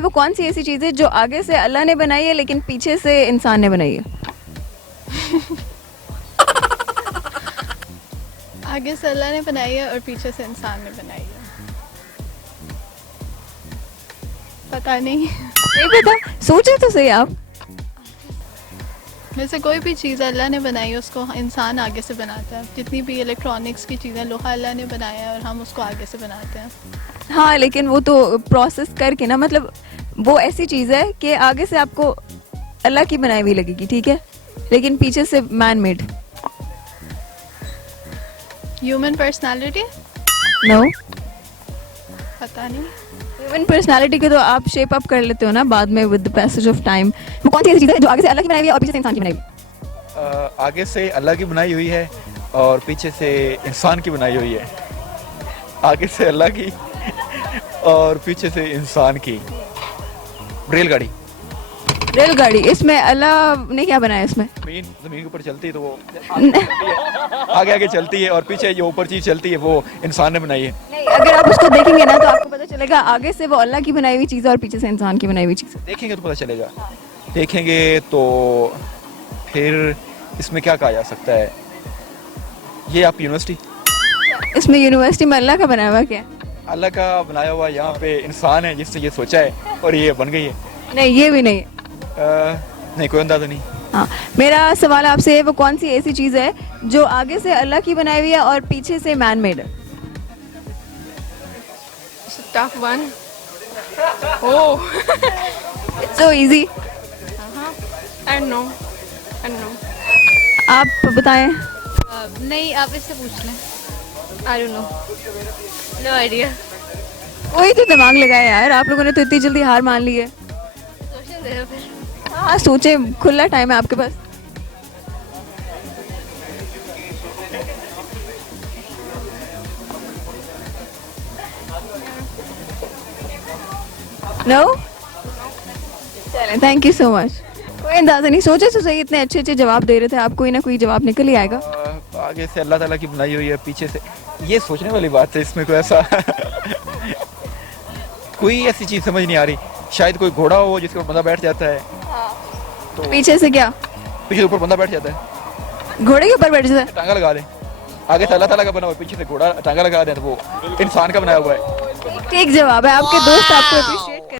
वो कौन सी ऐसी चीज़ है जो आगे से अल्लाह ने बनाई है लेकिन पीछे से इंसान ने बनाई है? आगे से अल्लाह ने बनाई है और पीछे से इंसान ने बनाई है। पता नहीं। नहीं पता, सोचे तो सही आप। वैसे कोई भी चीज़ अल्लाह ने बनाई है उसको इंसान आगे से बनाता है। जितनी भी इलेक्ट्रॉनिक्स की चीज़ें, लोहा अल्लाह ने बनाया है और हम उसको आगे से बनाते हैं। हाँ लेकिन वो तो प्रोसेस करके ना, मतलब वो ऐसी चीज़ है कि आगे से आपको अल्लाह की बनाई हुई लगेगी, ठीक है, लेकिन पीछे से man made. Human personality? No, पता नहीं। ह्यूमन पर्सनालिटी के तो आप शेप अप कर लेते हो ना बाद में with the passage of time. वो कौन सी ऐसी चीज़ है जो आगे से अल्लाह की बनाई हुई है और पीछे से इंसान की बनाई हुई है? आगे से अल्लाह की बनाई हुई है और पीछे से इंसान की बनाई हुई है। आगे से अल्लाह की और पीछे से इंसान की। रेलगाड़ी। रेलगाड़ी, इसमें अल्लाह ने क्या बनाया इसमें? ज़मीन के ऊपर चलती है तो वो आगे आगे चलती है और पीछे जो ऊपर चीज़ चलती है वो इंसान ने बनाई है। नहीं, अगर आप उसको देखेंगे ना तो आपको पता चलेगा आगे से वो अल्लाह की बनाई हुई चीज़ है और पीछे से इंसान की बनाई हुई चीज़ है। देखेंगे तो पता चलेगा। देखेंगे तो फिर इसमें क्या कहा जा सकता है? ये आप यूनिवर्सिटी। इसमें यूनिवर्सिटी में अल्लाह का बनाया हुआ क्या है? अल्लाह का बनाया हुआ यहाँ पे इंसान है जिसने ये सोचा है और ये बन गई है। नहीं, ये भी नहीं है। नहीं, कोई अंदाजा नहीं। हाँ, मेरा सवाल आपसे है वो कौन सी ऐसी चीज़ है जो आगे से अल्लाह की बनाई हुई है और पीछे से मैन मेड है? Tough one. Oh. It's so easy. I know. आप बताएं। नहीं, आप इससे पूछ लें। I don't know. No idea. कोई तो दिमाग लगाए यार, आप लोगों ने तो इतनी जल्दी हार मान ली है। सोचने दे फिर। हाँ सोचे, खुला टाइम है आपके पास। नो, चलें, थैंक यू सो मच। कोई अंदाजा नहीं, सोचे तो सही, इतने अच्छे अच्छे जवाब दे रहे थे आप, कोई ना कोई जवाब निकल ही आएगा। आगे से अल्लाह ताला की बनाई हुई है, पीछे से ये सोचने वाली बात है। इसमें कोई ऐसा कोई ऐसी चीज़ समझ नहीं आ रही। शायद कोई घोड़ा हो जिसके ऊपर बंदा बैठ जाता है तो पीछे से क्या? पीछे ऊपर बंदा बैठ जाता है, घोड़े के ऊपर बैठ जाता है? टांगा लगा दे। आगे से अल्लाह ताला का बना हुआ है, पीछे से घोड़ा टांगा लगा दे तो वो इंसान का बनाया हुआ है। ठीक जवाब है, आपके दोस्त आपको appreciate